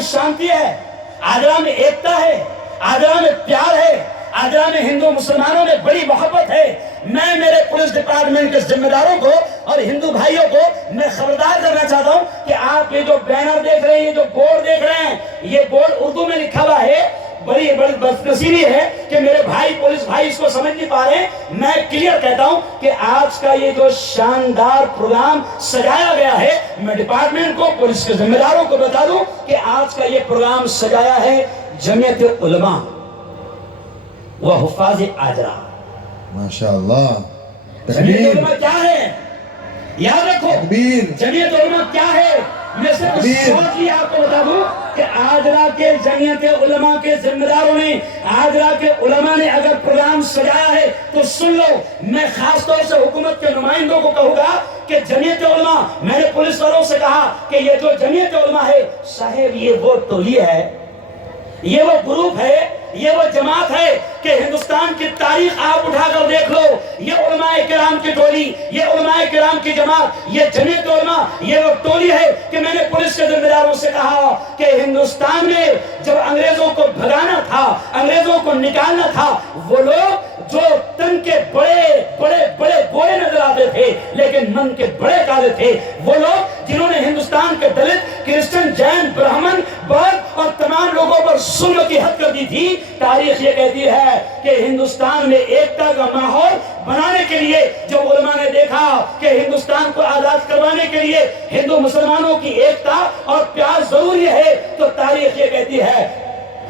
میں شانتی ہے، آگرہ میں ایکتا ہے، آگرہ میں پیار ہے، آگرہ میں ہندو مسلمانوں میں بڑی محبت ہے۔ میں میرے پولیس ڈپارٹمنٹ کے ذمہ داروں کو اور ہندو بھائیوں کو میں خبردار کرنا چاہتا ہوں کہ آپ یہ جو بینر دیکھ رہے ہیں، یہ جو بورڈ دیکھ رہے ہیں، یہ بورڈ اردو میں لکھا ہوا ہے۔ بڑی بدنصیبی ہے کہ میرے بھائی پولیس بھائی اس کو سمجھ نہیں پا رہے ہیں۔ میں کلیئر کہتا ہوں کہ آج کا یہ جو شاندار پروگرام سجایا گیا ہے، میں ڈپارٹمنٹ کو پولیس کے ذمہ داروں کو بتا دوں کہ آج کا یہ پروگرام سجایا ہے جمعیت علماء و حفاظ آجرا۔ ماشاءاللہ، جمعیت علماء کیا ہے؟ یاد رکھو، جمعیت علماء کیا ہے؟ میں صرف شارٹلی آپ کو بتا دوں کہ آجرا کے جمعیت علماء کے ذمہ داروں نے، آجرا کے علماء نے اگر پروگرام سجایا ہے تو سن لو، میں خاص طور سے حکومت کے نمائندوں کو کہوں گا کہ جمعیت علماء، میں نے پولیس والوں سے کہا کہ یہ جو جمعیت علماء ہے صاحب، یہ وہ ٹولی ہے، یہ وہ گروپ ہے، یہ وہ جماعت ہے کہ ہندوستان کی تاریخ آپ اٹھا کر دیکھ لو، یہ علماء کرام کی ٹولی، یہ علماء کرام کی جماعت، یہ جمعیت علماء، یہ وہ ٹولی ہے کہ میں نے پولیس کے ذمہ داروں سے کہا کہ ہندوستان میں جب انگریزوں کو بھگانا تھا، انگریزوں کو نکالنا تھا، وہ لوگ جو تن کے بڑے بڑے بڑے گورے نظر آتے تھے لیکن من کے بڑے کالے تھے، وہ لوگ جنہوں نے ہندوستان کے دلت، کرسچن، جین، برہمن، بدھ اور تمام لوگوں پر ظلم کی حد کر دی تھی۔ تاریخ یہ کہتی ہے کہ ہندوستان میں ایکتا کا ماحول بنانے کے لیے جب علماء نے دیکھا کہ ہندوستان کو آزاد کروانے کے لیے ہندو مسلمانوں کی ایکتا اور پیار ضروری ہے، تو تاریخ یہ کہتی ہے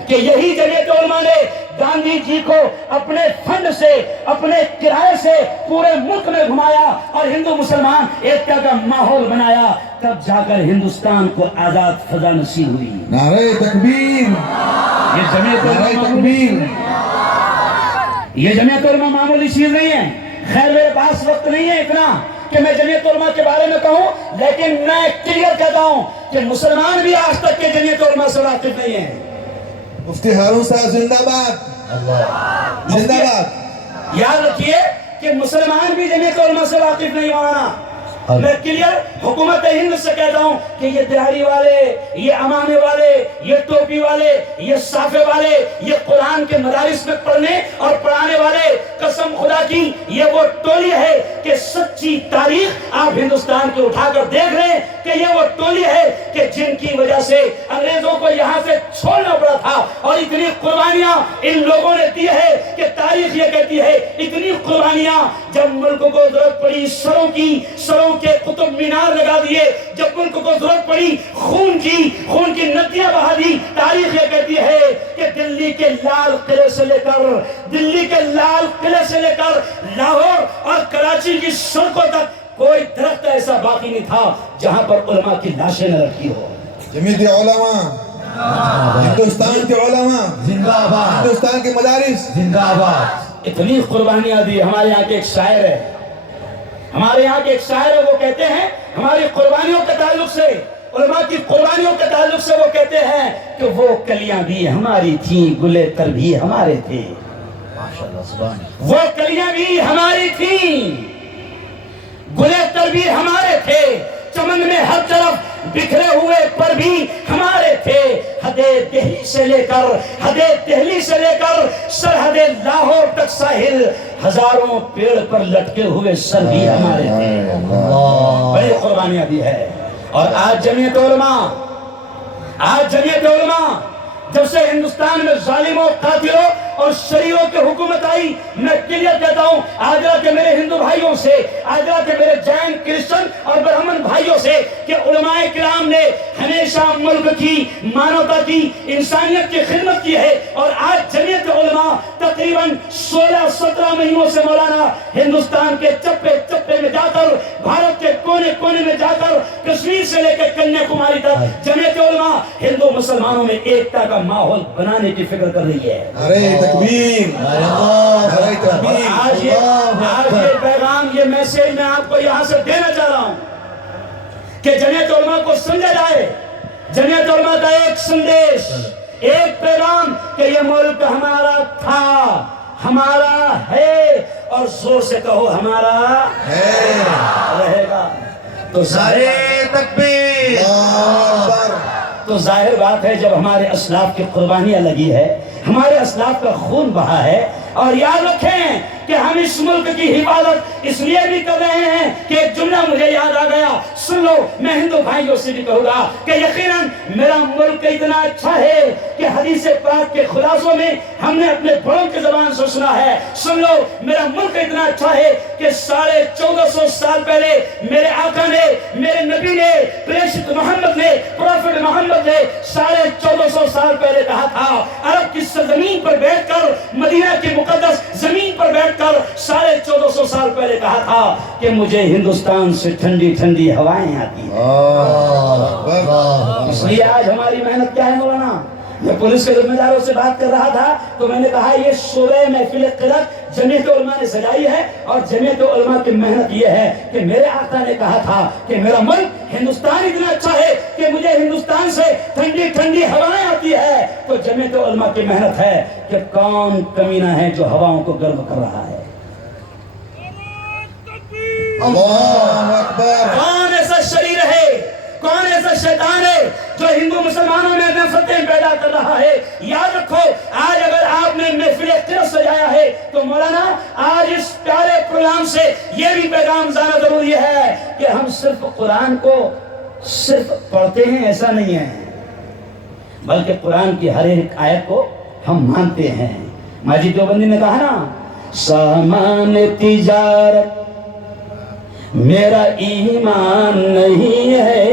کہ یہی جمعیت علماء نے گاندھی جی کو اپنے فنڈ سے، اپنے کرائے سے پورے ملک میں گھمایا اور ہندو مسلمان ایکتا کا ماحول بنایا، تب جا کر ہندوستان کو آزاد فضا نصیب ہوئی۔ نعرہ تکبیر، یہ جمعیت علماء تکبیر، یہ جمعیت علماء معمولی چیز نہیں ہے۔ خیر میرے پاس وقت نہیں ہے اتنا کہ میں جمعیت علماء کے بارے میں کہوں، لیکن میں کلیئر کہتا ہوں کہ مسلمان بھی آج تک کے جمعیت علماء سے واقف نہیں ہیں۔ مفتی ہارون صاحب زندہ باد، زندہ باد۔ یاد رکھیے کہ مسلمان بھی جمعیت علماء سے واقف نہیں ہونا۔ میں کلیئر حکومت ہند سے کہتا ہوں کہ یہ دہاڑی والے، یہ امامے والے، یہ ٹوپی والے، یہ صافے والے، یہ قرآن کے مدارس میں پڑھنے اور پڑھانے والے، قسم خدا کی یہ وہ ٹولی ہے کہ سچی تاریخ آپ ہندوستان کی اٹھا کر دیکھ رہے ہیں کہ یہ وہ ٹولی ہے کہ جن کی وجہ سے انگریزوں کو یہاں سے چھوڑنا پڑا تھا، اور اتنی قربانیاں ان لوگوں نے دی ہے کہ تاریخ یہ کہتی ہے اتنی قربانیاں جب ملک کو ضرورت پڑی سروں کے قطب مینار لگا دیے، جب ملک کو ضرورت پڑی خون کی ندیاں بہا دی۔ تاریخ یہ کہتی ہے کہ دلی کے لال قلعے سے لے کر لاہور اور کراچی کی سڑکوں تک کوئی درخت ایسا باقی نہیں تھا جہاں پر علماء کی لاشیں نہ رکھی ہو۔ جمعیت علماء، ہندوستان کے علماء زندہ باد، ہندوستان کے مدارس زندہ باد۔ اتنی قربانیاں دی۔ ہمارے یہاں کے ایک شاعر ہے، وہ کہتے ہیں ہماری قربانیوں کے تعلق سے، علماء کی قربانیوں کے تعلق سے وہ کہتے ہیں کہ وہ کلیاں بھی ہماری تھیں، گلے تر بھی ہمارے تھے۔ وہ کلیاں بھی ہماری تھیں، گلے تر بھی ہمارے تھے، چمن میں ہر طرف بکھرے ہوئے پر بھی ہمارے تھے، حد دہلی سے لے کر سرحد لاہور تک ساحل، ہزاروں پیڑ پر لٹکے ہوئے سر بھی ہمارے تھے۔ بڑی قربانیاں دی ہے۔ اور آج جمعیت علماء جب سے ہندوستان میں ظالموں، قاتلوں اور شریروں کی حکومت آئی، میں کلیئر کہتا ہوں آجرا کے میرے ہندو بھائیوں سے، آجرا کے میرے جین، کرسچن اور برہمن بھائیوں سے کہ علماء کرام نے ہمیشہ ملک کی، مانوتا کی، انسانیت کی خدمت کی ہے، اور آج جمعیت علماء تقریباً 16-17 مہینوں سے مولانا ہندوستان کے چپے چپے میں جا کر، بھارت کے کونے کونے میں جا کر، کشمیر سے لے کر کنیا کماری تک جمعیت علماء ہندو مسلمانوں میں ایکتا کا ماحول بنانے کی فکر کر رہی ہے۔ نعرہ تکبیر، نعرہ تکبیر۔ آج یہ پیغام، یہ میسیج میں آپ کو یہاں سے دینا چاہ رہا ہوں کہ جمعیت علماء کو سمجھا جائے، جمعیت علماء کا ایک سندیش، ایک پیغام کہ یہ ملک ہمارا تھا، ہمارا ہے، اور زور سے کہو ہمارا رہے گا۔ تو نعرہ تکبیر، تو ظاہر بات ہے جب ہمارے اسلاف کی قربانیاں لگی ہے، ہمارے اسلاف کا خون بہا ہے، اور یاد رکھیں کہ ہم اس ملک کی حفاظت اس لیے بھی کر رہے ہیں کہ ایک جملہ مجھے یاد آ گیا، سن لو، میں ہندو بھائیوں سے بھی کہوں گا کہ یقیناً میرا ملک اتنا اچھا ہے کہ حدیث پاک کے خلاصوں میں ہم نے اپنے بڑوں کی زبان سے سنا ہے، سن لو، میرا ملک اتنا اچھا ہے کہ 1450 سال پہلے میرے آقا نے، میرے نبی نے، پریشت محمد نے، پروفٹ محمد نے 1450 سال پہلے کہا تھا، عرب کی سرزمین پر بیٹھ کر، مدینہ کی مقدس زمین پر بیٹھ کر 1450 سال پہلے کہا تھا کہ مجھے ہندوستان سے ٹھنڈی ٹھنڈی ہوائیں آتی ہیں۔ اس لیے آج ہماری محنت کیا ہے مولانا؟ میں پولیس کے ذمہ داروں سے بات کر رہا تھا تو میں نے کہا یہ شورے محفل قرأت جمعیت علماء نے سجائی ہے، اور جمعیت علماء کی محنت یہ ہے کہ میرے آقا نے کہا تھا کہ میرا ملک ہندوستان اتنا اچھا ہے کہ مجھے ہندوستان سے ٹھنڈی ٹھنڈی ہوائیں آتی ہے، تو جمعیت علماء کی محنت ہے کہ کون کمینہ ہے جو ہواؤں کو گرم کر رہا ہے؟ اللہ اکبر۔ کون ایسا شریر ہے، کون ایسا شیطان ہے جو ہندو مسلمانوں میں نفرتیں پیدا کر رہا ہے؟ یاد رکھو، آج اگر آپ نے محفل قرأت سجایا ہے تو مولانا آج اس پیارے پروگرام سے یہ بھی پیغام جانا ضروری ہے کہ ہم صرف قرآن کو صرف پڑھتے ہیں ایسا نہیں ہے، بلکہ قرآن کی ہر ایک آیت کو ہم مانتے ہیں۔ ماجد دیوبندی نے کہا نا، سامان تجارت میرا ایمان نہیں ہے،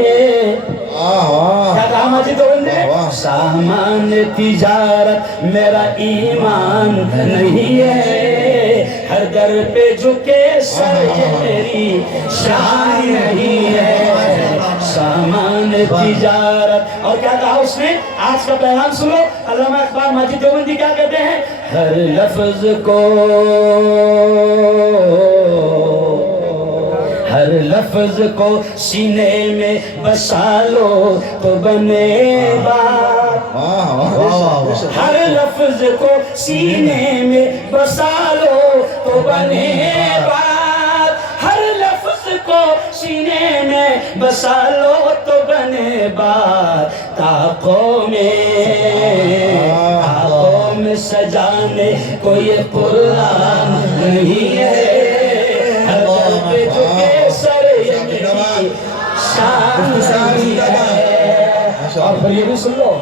کیا کہا ماجد دیوبندی نے؟ سامان تجارت میرا ایمان نہیں ہے، ہر در پہ جھکے سر یہ میری شان نہیں ہے، سامان تجارت۔ اور کیا کہا اس نے؟ آج کا پیغام سنو، علامہ اقبال ماجد دیوبندی کیا کہتے ہیں؟ ہر لفظ کو، ہر لفظ کو سینے میں بسا لو تو بنے بات، ہر لفظ کو سینے میں بسا لو تو بنے بات، ہر لفظ کو سینے میں بسا لو تو بنے بات، طاقوں میں سجانے کو یہ قرآن نہیں ہے، ہر در پہ جھکے سر یہ میری شان نہیں ہے۔ اور پھر یہ بھی سن لو،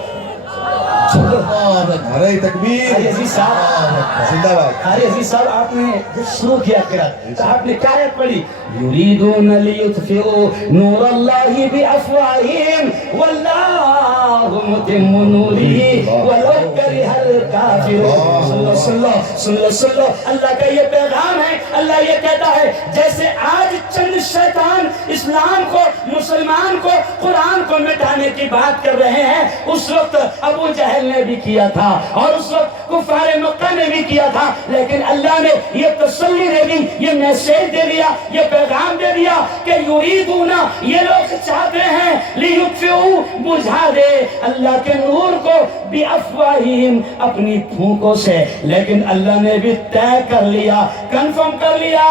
نعرہ تکبیر، عزیز صاحب، زندہ باد۔ عزیز صاحب، آپ نے جو شروع کیا قرأت، آپ نے کیا آیت پڑھی؟ یریدون لیطفئوا نور اللہ بافواہہم واللہ متم نورہ ولو کرہ الکافرون۔ سن لو، اللہ کا یہ پیغام ہے، اللہ یہ کہتا ہے جیسے آج چند شیطان اسلام کو، مسلمان کو، قرآن کو مٹانے کی بات کر رہے ہیں، اس وقت ابو جہل نے بھی کیا تھا، اور اس وقت کفار مکہ نے بھی کیا تھا، لیکن اللہ نے یہ تسلی دے دی، یہ میسیج دے دیا، یہ پیغام دے دیا کہ یریدون، یہ لوگ چاہتے ہیں، لیطفئوا، بجھا دے اللہ کے نور کو، بافواہہم، اپنی پھونکوں سے، لیکن اللہ نے بھی طے کر لیا، کنفرم کر لیا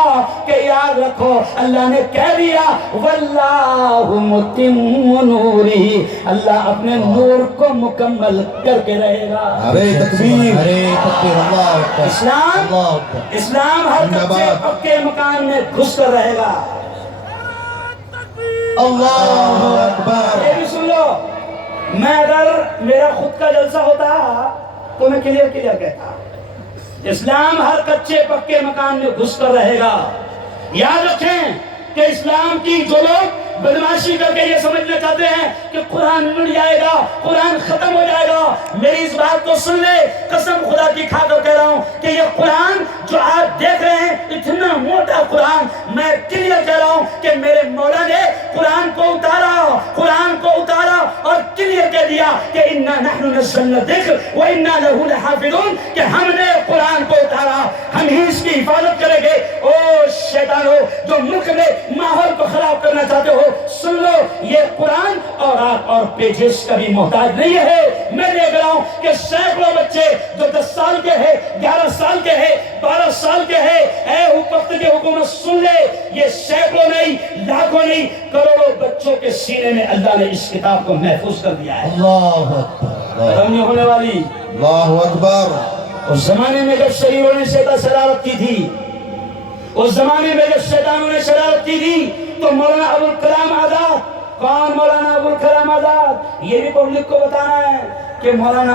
کہ یاد رکھو، اللہ نے کہہ دیا واللہ متم نورہ، اللہ اپنے نور کو مکمل کر کے رہے گا۔ نعرہ تکبیر، اللہ اکبر، اسلام ہر کچے پکے مکان میں گھس کر رہے گا۔ اللہ اکبر۔ یہ بھی سن لو، میں اگر میرا خود کا جلسہ ہوتا تو میں کلیئر کہتا، اسلام ہر کچے پکے مکان میں گھس کر رہے گا۔ یاد رکھیں کہ اسلام کی جو لوگ بدماشی کر کے یہ سمجھنا چاہتے ہیں کہ قرآن مٹ جائے گا، قرآن ختم ہو جائے گا، میری اس بات کو سن لے، قسم خدا کی کھا کر کہہ رہا ہوں کہ یہ قرآن جو آپ دیکھ رہے ہیں، اتنا موٹا قرآن، میں کلیئر کہہ رہا ہوں کہ میرے مولا نے قرآن کو اتارا اور کلیئر کہہ دیا کہ اِنَّا نَحْنُ نَزَّلْنَا الذِّكْرَ وَإِنَّا لَهُ لَحَافِظُونَ، کہ ہم نے قرآن کو اتارا، ہم ہی اس کی حفاظت کریں گے۔ او شیطانوں جو ملک میں ماحول کو خراب کرنا چاہتے ہو، سن لو، یہ قرآن اور آپ اور پیجز کا بھی محتاج نہیں ہے۔ میں دیکھ رہا ہوں کہ سینکڑوں بچے جو 10 سال کے ہیں، 11 سال کے ہیں، 12 سال کے ہیں، اے وقت کی حکومت سن لے، یہ سینکڑوں نہیں، لاکھوں نہیں، کروڑوں بچوں کے سینے میں اللہ نے اس کتاب کو محفوظ کر دیا ہے۔ اللہ اکبر ختم نہیں ہونے والی۔ اللہ اکبر۔ اس زمانے میں جب شریروں نے شرارت کی تھی، اس زمانے میں جب شیطانوں نے شرارت کی تھی، تو مولانا ابوالکلام آزاد، کون مولانا ابوالکلام آزاد، یہ بھی پبلک کو بتانا ہے کہ مولانا